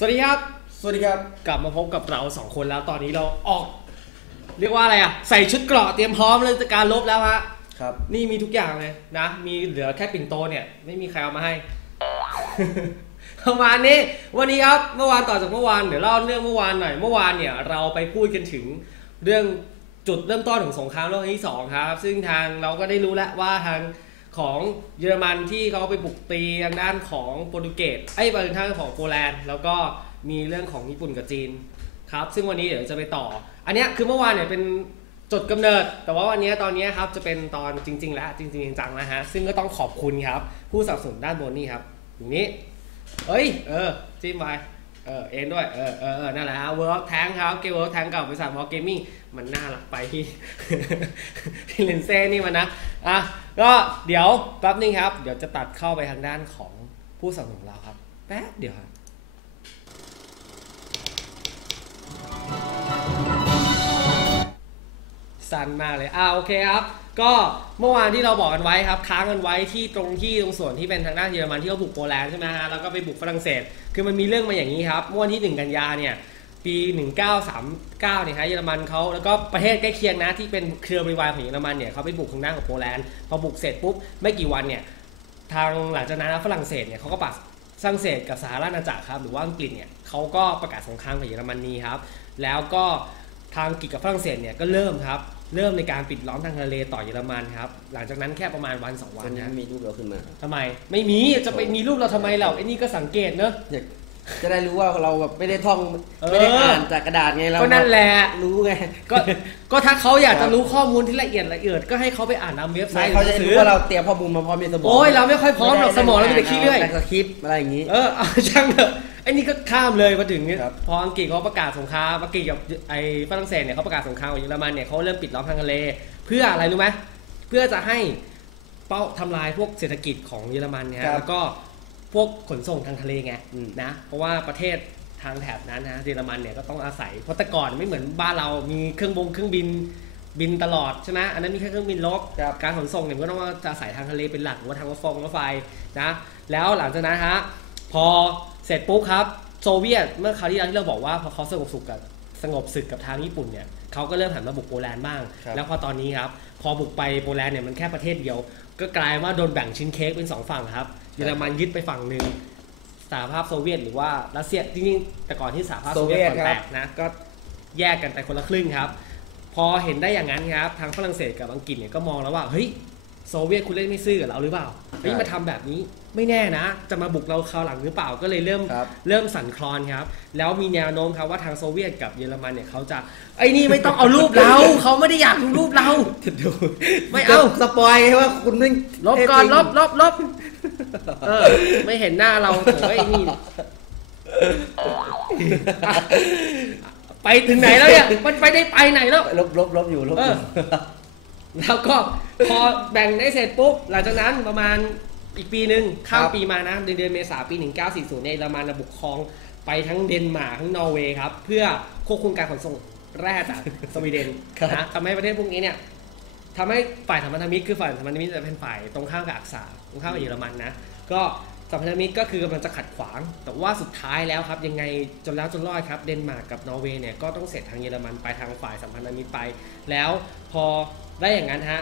สวัสดีครับ สวัสดีครับ กลับมาพบกับเราสองคนแล้วตอนนี้เราออก เรียกว่าอะไรอะ ใส่ชุดเกราะเตรียมพร้อมเลยจะการลบแล้วฮะ ครับ นี่มีทุกอย่างเลยนะ มีเหลือแค่ปิ่นโตเนี่ย ไม่มีใครเอามาให้ ประมาณนี้วันนี้ครับ เมื่อวานต่อจากเมื่อวาน เดี๋ยวเล่าเรื่องเมื่อวานหน่อย เมื่อวานเนี่ยเราไปพูดกันถึงเรื่องจุดเริ่มต้นของสงครามโลกครั้งที่สองครับ ซึ่งทางเราก็ได้รู้แล้วว่าทาง ของเยอรมันที่เขาไปบุกตีทางด้านของโปรตุเกสไอ้ยไปทางด้านของโปแลนด์แล้วก็มีเรื่องของญี่ปุ่นกับจีนครับ ซึ่งวันนี้เดี๋ยวจะไปต่อ อันนี้คือเมื่อวานเนี่ยเป็นจดกำเนิด แต่ว่าวันนี้ตอนนี้ครับจะเป็นตอนจริง ๆ แล้วจริงๆจังๆแล้วฮะ ซึ่งก็ต้องขอบคุณครับ ผู้สนับสนุนด้านบนนี่ครับอย่างนี้ เอ้ย เออจิ้มไป เออเอ็นด้วย เออเออนั่นแหละฮะ World Tank ครับเกม World Tank กับบริษัท World Gaming มันน่ารักไปที่ที่เลนเซ่นี่มันนะ อะ ก็เดี๋ยวแป๊บนึงครับ เดี๋ยวจะตัดเข้าไปทางด้านของผู้สนับสนุนเราครับ แป๊บเดียวครับสั้นมากเลย อ่าโอเคครับ ก็เมื่อวานที่เราบอกกันไว้ครับค้างกันไว้ที่ตรงที่ตรงส่วนที่เป็นทางด้านเยอรมันที่เขาบุกโปแลนด์ใช่ไหมฮะแล้วก็ไปบุกฝรั่งเศส คือมันมีเรื่องมาอย่างนี้ครับเมื่อวันที่ 1 กันยาเนี่ยปี 1939เนี่ยฮะเยอรมันเขาแล้วก็ประเทศใกล้เคียงนะที่เป็นเครือบริวารของเยอรมันเนี่ยเขาไปบุกทางด้านของโปแลนด์พอบุกเสร็จปุ๊บไม่กี่วันเนี่ยทางหลังจากนั้นฝรั่งเศสเนี่ยเขาก็ปัดฝรั่งเศสกับสหราชอาณาจักรครับหรือว่าอังกฤษเนี่ยเขาก็ประกาศสงครามกับเยอรมนีครับแล้วก็ทางอังกฤษกับฝรั่งเศสเนี่ยก็เริ่มครับ เริ่มในการปิดล้อมทางทะเลต่อเยอรมันครับ หลังจากนั้นแค่ประมาณวันสองวัวันนนี้นะมีรูปเราขึ้นมาทำไม ไม่มีจะไปมีรูปเราทำไมเราไอ้นี่ก็สังเกตเนอะ อยากจะได้รู้ว่าเราแบบไม่ได้ท่องเออ ไม่ได้อ่านจากกระดาษไงเราก็นั่นแหละ รู้ไงก็ก็ถ้าเขาอยากครัจะบรู้ข้อมูลที่ละเอียดละเอียดก็ให้เขาไปอ่านตามเว็บไซใช่ต์เขาจะหรู้รือว่าเราเตรียมข้อมูลมาพร้อมในสมองโอ้ยเราไม่ค่อยพร้อมหรอกสมองเรามีแต่ขี้เลื่อยแต่สคริปต์อะไรอย่างนี้ เออเอาช่างเถอะไอ้นี่ก็ข้ามเลยมาถึงเนี่ยครับ พออังกฤษเขาประกาศสงครามอังกฤษกับไอ้ฝรั่งเศสเนี่ยเขาประกาศสงครามกับเยอรมันเนี่ยเขาเริ่มปิดล้อมทางทะเล เพื่ออะไรรู้ไหมเพื่อจะให้เป้าทำลายพวกเศรษฐกิจของเยอรมันเนี่ยครับแล้วก็พวกขนส่งทางทะเลไงอืม นะเพราะว่าประเทศทางแถบนั้นนะเยอรมันเนี่ยก็ต้องอาศัยเพราะแต่ก่อนไม่เหมือนบ้านเรามีเครื่องบงเครื่องบินบินตลอดใช่ไหมอันนั้นมีแค่เครื่องบินลบ ครับ การขนส่งเนี่ยมันก็ต้องอาศัยทางทะเลเป็นหลักหรือว่าทางรถไฟรถไฟนะแล้วหลังจากนั้นฮะพอ เสร็จปุ๊บครับโซเวียตเมื่อคราวที่แล้วที่เราบอกว่าพอเขาสงบสุขกับสงบศึกกับทางญี่ปุ่นเนี่ยเขาก็เริ่มหันมาบุกโปแลนด์บ้างครับแล้วพอตอนนี้ครับพอบุกไปโปแลนด์เนี่ยมันแค่ประเทศเดียว ก็กลายว่าโดนแบ่งชิ้นเค้กเป็นสองฝั่งครับเยอรมันยึดไปฝั่งหนึ่งสหภาพโซเวียตหรือว่ารัสเซียจริงๆแต่ก่อนที่สหภาพโซเวียตก่อนแตกนะก็แยกกันไปคนละครึ่งครับ พอเห็นได้อย่างนั้นครับทางฝรั่งเศสกับอังกฤษเนี่ยก็มองแล้วว่าเฮ้ย โซเวียตคุณเล่นไม่ซื่อกับเราหรือเปล่าเฮ้ยใช่มาทำแบบนี้ไม่แน่นะ จะมาบุกเราคราวหลังหรือเปล่าก็เลยเริ่มครับเริ่มสั่นคลอนครับ แล้วมีแนวโน้มครับว่าทางโซเวียตกับเยอรมันเนี่ยเขาจะไอ้นี่ไม่ต้องเอารูปเราเขาไม่ได้อยากดูรูปเราดูไม่เอาสปอยไงว่าคุณไม่ลบก่อนเท่จริงลบลบลบเออ ไม่เห็นหน้าเราโถ่ไอ้นี่อะไปถึงไหนแล้วเนี่ยมันไปได้ไปไหนแล้วลบลบลบอยู่ลบอยู่เออ แล้วก็พอแบ่งได้เสร็จปุ๊บ หลังจากนั้นประมาณอีกปีหนึ่งข้ามครับปีมานะเดือนเดือนเมษาปี 1940เนี่ยเยอรมันนะบุกครองไปทั้งเดนมาร์กทั้งนอร์เวย์ครับ เพื่อควบคุมการขนส่งแร่จากสวีเดนครับนะทำให้ประเทศพวกนี้เนี่ยทำให้ฝ่ายสัมพันธมิตรคือฝ่ายสัมพันธมิตรจะเป็นฝ่ายตรงข้ามกับอักษาตรงข้ามกับเยอรมันนะก็สัมพันธมิตรก็คือกำลังจะขัดขวาง แต่ว่าสุดท้ายแล้วครับยังไงจนแล้วจนรอดครับเดนมาร์กกับนอร์เวย์เนี่ยก็ต้องเสร็จทางเยอรมันไปทางฝ่ายสัมพันธมิตรไป แล้วพอ ได้อย่างนั้นฮะ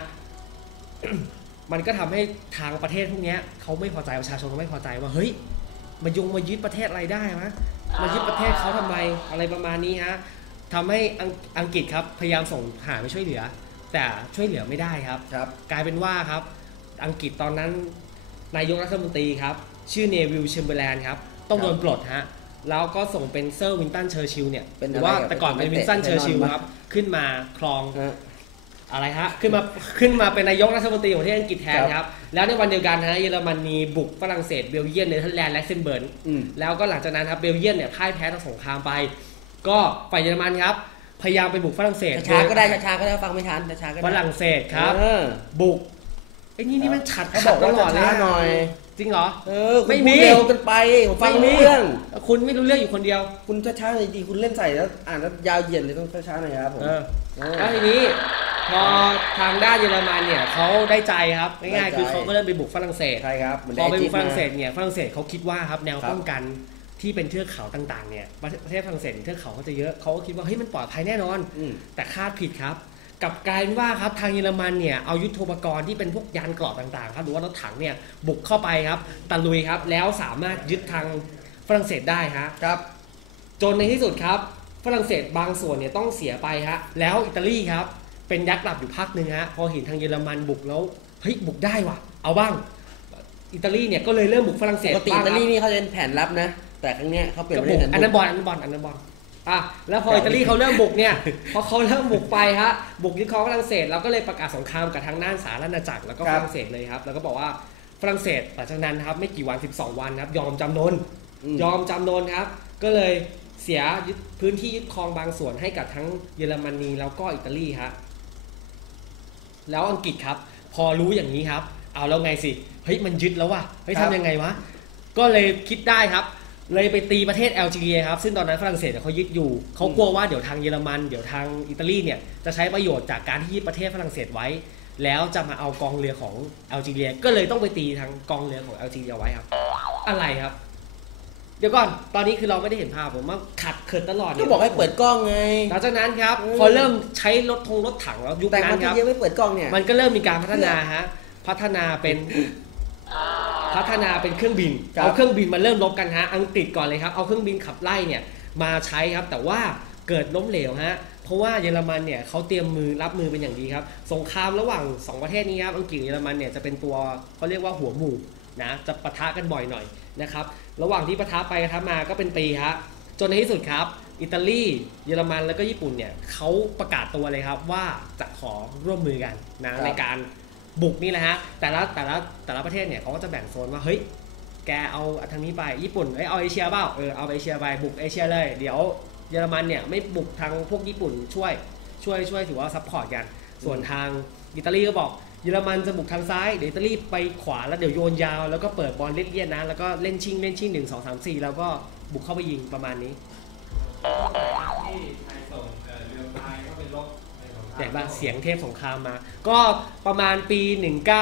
มันก็ทำให้ทางประเทศพวกเนี้ยเขาไม่พอใจประชาชนเขาไม่พอใจว่าเฮ้ยมายงมายึดประเทศอะไรได้มะมายึดประเทศเขาทำไมอะไรประมาณนี้ฮะทำให้อังอังกฤษครับพยายามส่งทหารไปช่วยเหลือ แต่ช่วยเหลือไม่ได้ครับครับกลายเป็นว่าครับ อังกฤษตอนนั้นนายกรัฐมนตรีครับ ชื่อเนวิลเชมเบอร์แลนด์ครับ ต้องโดนปลดฮะแล้วก็ส่งเป็นเซอร์วินตันเชอร์ชิลเนี่ยเป็นหอะไรรือว่าครับแต่ก่อนเป็นเป็นวินตันเตะเชอร์ชิลแน่นอนครับ ขึ้นมาครองฮะ อะไรฮะขึ้นมาขึ้นมาเป็นนายกรัฐมนตรีของประเทศอังกฤษแทนครับ แล้วในวันเดียวกันฮะเยอรมนีบุกฝรั่งเศสเบลเยียมเนเธอร์แลนด์และเซนเบิร์นอืมแล้วก็หลังจากนั้นครับเบลเยียมเนี่ยพ่ายแพ้ทั้งสงครามไป ก็ฝ่ายเยอรมันครับ พยายามไปบุกฝรั่งเศสช้าๆก็ได้ช้าๆก็ได้ฟังไม่ทันช้าๆก็ได้ฝรั่งเศสครับเออบุกไอ้นี่นี่มันฉัดเขาบอกว่าขัดตลอดเลยช้าๆหน่อย จริงเหรอเออคุณไม่พูมีดเร็วเกันไปผมฟังไม่มีไม่รู้เรื่อง คุณไม่รู้เรื่องอยู่คนเดียว คุณช้าๆหน่อยดีคุณเล่นใส่แล้วอ่านแล้วยาวเหยียดเลยต้องช้าๆหน่อยครับผมเออเออ แล้วทีนี้พอทางด้านเยอรมันเนี่ยเขาได้ใจครับง่ายๆได้ใจคือเขาก็เริ่มไปบุกฝรั่งเศสใช่ครับเหมือนพอไปไจิ๊บุกฝรั่งเศสเนี่ยฝรั่งเศสเขาคิดว่าครับแนวครับป้องกันที่ที่เป็นเทือกเขาต่างๆเนี่ยประเทศประเทศฝรั่งเศสเทือกเขาเขาจะเยอะเขาก็คิดว่าเฮ้ยมันปลอดภัยแน่นอนอืมแต่คาดผิดครับกลับกลายเป็นว่าครับทางเยอรมันเนี่ยเอายุทโธปกรณ์ที่เป็นพวกยานเกราะต่างๆครับหรือว่ารถถังเนี่ยบุกเข้าไปครับตะลุยครับแล้วสามารถยึดทางฝรั่งเศสได้ฮะครับ จนในที่สุดครับ ฝรั่งเศสบางส่วนเนี่ยต้องเสียไปฮะแล้วอิตาลีครับเป็นยักษ์หลับอยู่พักหนึ่งฮะพอเห็นทางเยอรมันบุกแล้วเฮ้ยบุกได้ว่ะ เอาบ้าง อิตาลีเนี่ยก็เลยเริ่มบุกฝรั่งเศปสกติบ้าอิงตาคลีรับนี่เขาจะเป็นแผนลับนะ แต่ครั้งเนี้ยเขาเปลี่ยนก็มาบุเป็กนอันนั้นบอลอันนั้นบอลอันนั้นบอลอะแล้วพออิตาลีเขาเริ่มบุกเนี่ย พอเขาเริ่มบุกไปฮะบุกยึดครองฝรั่งเศสเราก็เลยประกาศสงครามกับทางด้านสาธารณจักรแล้วก็ฝรั่งเศสเลยครับ แล้วก็บอกว่าฝรั่งเศสหลังจากนั้นครับไม่กี่วัน 12 วันครับยอมจำนนมยอมจำนนครับ ก็เลย เสียพื้นที่ยึดครองบางส่วนให้กับทั้งเยอรมนีแล้วก็อิตาลีครับแล้วอังกฤษครับ พอรู้อย่างนี้ครับ เอาแล้วไงสิเฮ้ยมันยึดแล้วว่ะเฮ้ยทำยังไงวะก็เลยคิดได้ครับ เลยไปตีประเทศแอลจีเรียครับซึ่งตอนนั้นฝรั่งเศสเนี่ยเขายึดอยู่เขากลัวว่าเดี๋ยวทางเยอรมันเดี๋ยวทางอิตาลีเนี่ยจะใช้ประโยชน์จากการที่ยึดประเทศฝรั่งเศสไว้ แล้วจะมาเอากองเรือของแอลจีเรียก็เลยต้องไปตีทางกองเรือของแอลจีเรียไว้ครับ อะไรครับ เดี๋ยวก่อนตอนนี้คือเราไม่ได้เห็นภาพผมว่าขัดเขินตลอดก็เนี่ยบอกให้เปิดกล้องไง หลังจากนั้นครับอืมพอเริ่มใช้รถทงรถถังแล้วยุคแต่นั้มันนครับยังไม่เปิดกล้องเนี่ยมันก็เริ่มมีการพัฒนาฮะพัฒนาเป็นพัฒนาเป็นเครื่องบินครับเอาเครื่องบินมาเริ่มรบกันฮะอังกฤษก่อนเลยครับเอาเครื่องบินขับไล่เนี่ยมาใช้ครับ แต่ว่าเกิดล้มเหลวฮะเพราะว่าเยอรมันเนี่ยเขาเตรียมมือรับมือเป็นอย่างดีครับ สงครามระหว่างสองประเทศนี้ครับอังกฤษกับเยอรมันเนี่ยจะเป็นตัวเขาเรียกว่าหัวหมู่ นะจะปะทะกันบ่อยหน่อยนะครับระหว่างที่ปะทะไปปะทะมาก็เป็นปีฮะจนในที่สุดครับ อิตาลีเยอรมันแล้วก็ญี่ปุ่นเนี่ยเขาประกาศตัวเลยครับว่าจะขอร่วมมือกันนะครับในการบุกนี่แหละฮะแต่ละแต่ละแต่ละประเทศเนี่ยเขาก็จะแบ่งโซนว่าเฮ้ยแกเอาทางนี้ไปญี่ปุ่นเอ้ยเอาเอเชียเปล่าเออเอาเอเชียไปบุกเอเชียเลย เดี๋ยวเยอรมันเนี่ยไม่บุกทางพวกญี่ปุ่นช่วยช่วยช่วยถือว่าซัพพอร์ตกัน ส่วนทางอิตาลีก็บอก เยอรมันจะบุกทางซ้ายเดี๋ยวอิตาลีไปขวาแล้วเดี๋ยวโยนยาวแล้วก็เปิดบอลเล่นๆนะแล้วก็เล่นชิงเล่นชิงหนึ่งสองสามสี่แล้วก็บุกเข้าไปยิงประมาณนี้ที่ไทยส่งเอ่อเรือพายเข้าไปรบในสงครามแต่บางเสียงเทพสงครามมา ก็ประมาณปี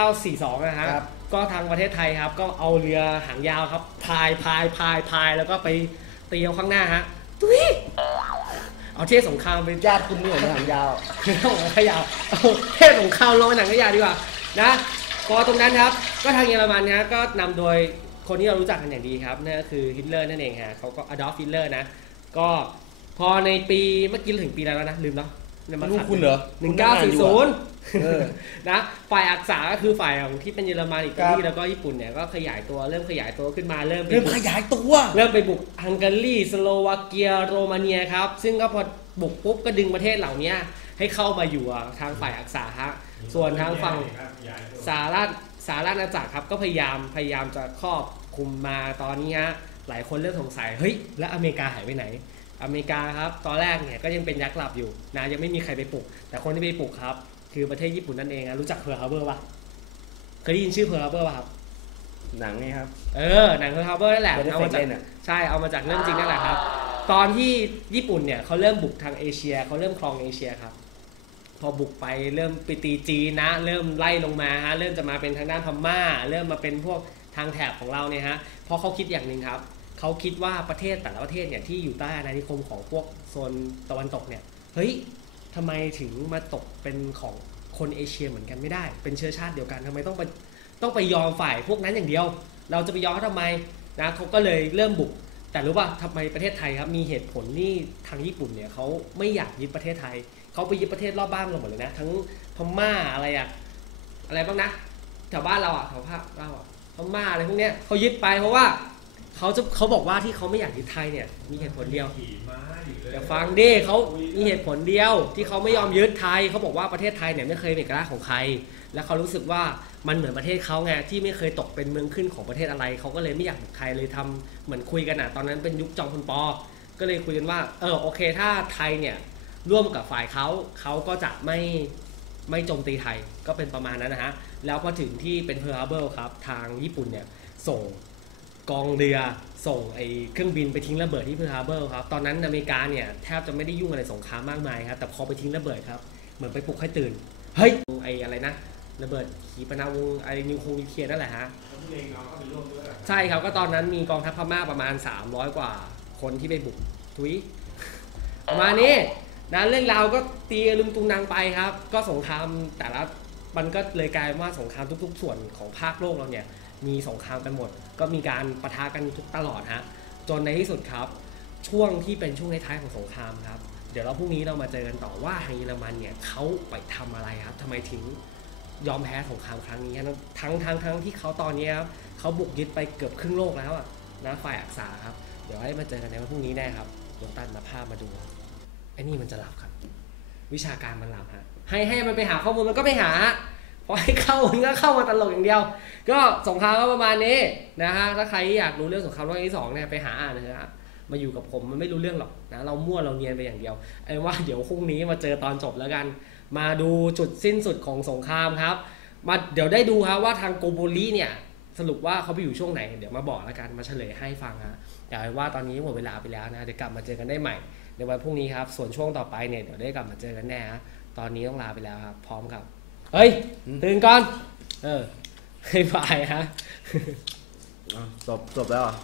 1942 นะฮะครับก็ทางประเทศไทยครับ ก็เอาเรือหางยาวครับ พายพายพายพายแล้วก็ไปตีเอาข้างหน้าฮะตุ้ย เอาเทพสงครามไปญาติคุณนี่เหรอหางยาวคือต้องขยาวเอาเทพสงครามลงในหนังขยะดีกว่านะพอตรงนั้นครับ ก็ทางเยอรมันนะก็นำโดยคนที่เรารู้จักกันอย่างดีครับนั่นก็คือฮิตเลอร์นั่นเองฮะเขาก็อดอล์ฟฮิตเลอร์นะ ก็พอในปีเมื่อกี้เราถึงปีอะไรแล้วนะลืมแล้วเนี่ย มันลูกขัดคุณเหรอหนึ่งเก้าสี่ศูนย์เออนะฝ่ายอักษาก็คือฝ่ายของที่เป็นเยอรมันอิตาลีครับแล้วก็ญี่ปุ่นเนี่ยก็ขยายตัวเริ่มขยายตัวขึ้นมาเริ่มไปเริ่มบุกขยายตัวเริ่มไปบุกฮังการีสโลวาเกียโรมาเนียครับ ซึ่งก็พอบุกปุ๊บก็ดึงประเทศเหล่านี้ให้เข้ามาอยู่อะทางฝ่ายอักษาฮะส่วนทางฝั่งครับย้ายตัวสาราสาราณาจักรครับก็พยายามพยายามจะครอบคุมมาตอนนี้ฮะหลายคนเริ่มสงสัยเฮ้ยแล้วอเมริกาหายไปไหน อเมริกาครับตอนแรกเนี่ยก็ยังเป็นยักษ์หลับอยู่นะยังไม่มีใครไปปลุก แต่คนที่ไปปลุกครับ คือประเทศญี่ปุ่นนั่นเองนะรู้จักเพิร์ลฮาร์เบอร์ปะเคยได้ยินชื่อเพิร์ลฮาร์เบอร์ปะครับหนังไงครับ เออหนังเพิร์ลฮาร์เบอร์นั่นแหละไม่ได้เอาเฟมากจากเล่นอะใช่เอามาจากเรื่องจริงนั่นแหละครับ ตอนที่ญี่ปุ่นเนี่ยเขาเริ่มบุกทางเอเชียเขาเริ่มครองเอเชียครับพอบุกไปเริ่มไปตีจีนนะ เริ่มไล่ลงมาฮะเริ่มจะมาเป็นทางด้านพม่า เริ่มมาเป็นพวกทางแถบของเราเนี่ยฮะเพราะเขาคิดอย่างหนึ่งครับ เขาคิดว่าประเทศแต่ละประเทศเนี่ยที่อยู่ใต้อาณานิคมของพวกโซนตะวันตกเนี่ยเฮ้ยทำไมถึงมาตกเป็นของคนเอเชียเหมือนกันไม่ได้ เป็นเชื้อชาติเดียวกันทำไมต้องไปต้องไปยอมฝ่ายพวกนั้นอย่างเดียว เราจะไปยอมเขาทำไมนะเขาก็เลยเริ่มบุก แต่รู้ป่ะทำไมประเทศไทยครับมีเหตุผลนี่ทางญี่ปุ่นเนี่ยเขาไม่อยากยึดประเทศไทยเขาไปยึดประเทศรอบบ้านเราหมดเลยนะ ทั้งพม่าอะไรอะอะไรบ้างนะแถวบ้านเราอะแถวภาคเราอะพม่าอะไรพวกเนี้ยเขายึดไปเพราะว่า เขาจะเขาบอกว่าที่เขาไม่อยากยึดไทยเนี่ย มีเหตุผลเดียวขี่ม้าอยู่เลยเดี๋ยวฟังดิเขามีเหตุผลเดียว ที่เขาไม่ยอมยึดไทยเขาบอกว่าประเทศไทยเนี่ยไม่เคยเป็นเอกลักษณ์ของใคร แล้วเขารู้สึกว่ามันเหมือนประเทศเขาไงที่ไม่เคยตกเป็นเมืองขึ้นของประเทศอะไรเขาก็เลยไม่อยากบุกไทยเลยทำเหมือนคุยกันอะตอนนั้นเป็นยุคจอมพลปอ ก็เลยคุยกันว่าเออโอเค ถ้าไทยเนี่ยร่วมกับฝ่ายเขาเขาก็จะไม่ไม่โจมตีไทยก็เป็นประมาณนั้นนะฮะแล้วพอถึงที่เป็นเพอร์ฮาร์เบิลครับทางญี่ปุ่นเนี่ยส่ง กองเรือส่งไอ้เครื่องบินไปทิ้งระเบิดที่เพอร์ฮาร์เบิลครับตอนนั้นอเมริกาเนี่ยแทบจะไม่ได้ยุ่งอะไรสงครามมากมายครับแต่พอไปทิ้งระเบิดครับเหมือนไปปลุกให้ตื่นเฮ้ยไอ้อะไรนะระเบิดขีปนาวุธไอ้นิวเคลียร์นั่นแหละฮะใช่ครับก็ตอนนั้นมีกองทัพพม่าประมาณ 300 กว่าคนที่ไปบุกทุยประมาณนี้นะเรื่องราวก็ตีลุงตุงนางไปครับ ก็สงครามแต่ละมันก็เลยกลายเป็นว่าสงครามทุก ๆ ส่วนของภาคโลกเราเนี่ย มีสงครามกันหมด ก็มีการปะทะกันทุกตลอดฮะจนในที่สุดครับ ช่วงที่เป็นช่วงท้ายของสงครามครับ เดี๋ยวเราพรุ่งนี้เรามาเจอกันต่อว่าทางเยอรมันเนี่ยเขาไปทำอะไรครับทำไมถึงยอมแพ้สงครามครั้งนี้ทั้งทั้งทั้งที่เขาตอนนี้ครับเขาบุกยึดไปเกือบครึ่งโลกแล้วอะนะฝ่ายอักษาครับ เดี๋ยวให้มาเจอกันในวันพรุ่งนี้แน่ครับเดี๋ยวตัดมาภาพมาดูไอ้นี่มันจะหลับครับ วิชาการมันหลับฮะให้ให้มันไปหาข้อมูลมันก็ไปหา พอให้เข้ามันก็เข้ามาตลกอย่างเดียว ก็สงครามก็ประมาณนี้นะฮะถ้าใครอยากรู้เรื่องสงครามโลกครั้งที่สองเนี่ยไปหาอ่านเลยฮะมาอยู่กับผมมันไม่รู้เรื่องหรอกนะเรามั่วเราเนียนไปอย่างเดียวไอ้ว่าเดี๋ยวพรุ่งนี้มาเจอตอนจบแล้วกัน มาดูจุดสิ้นสุดของสงครามครับมาเดี๋ยวได้ดูครับว่าทางโกโบลีเนี่ยสรุปว่าเขาไปอยู่ช่วงไหน เดี๋ยวมาบอกแล้วกันมาเฉลยให้ฟังฮะแต่ว่าตอนนี้หมดเวลาไปแล้วนะเดี๋ยวกลับมาเจอกันได้ใหม่ในวันพรุ่งนี้ครับส่วนช่วงต่อไปเนี่ยเดี๋ยวได้กลับมาเจอกันแน่ฮะตอนนี้ต้องลาไปแล้วครับพร้อมกับ เฮ้ย ตื่นก่อน เออให้บายฮะ อะจบจบแล้วเหรอ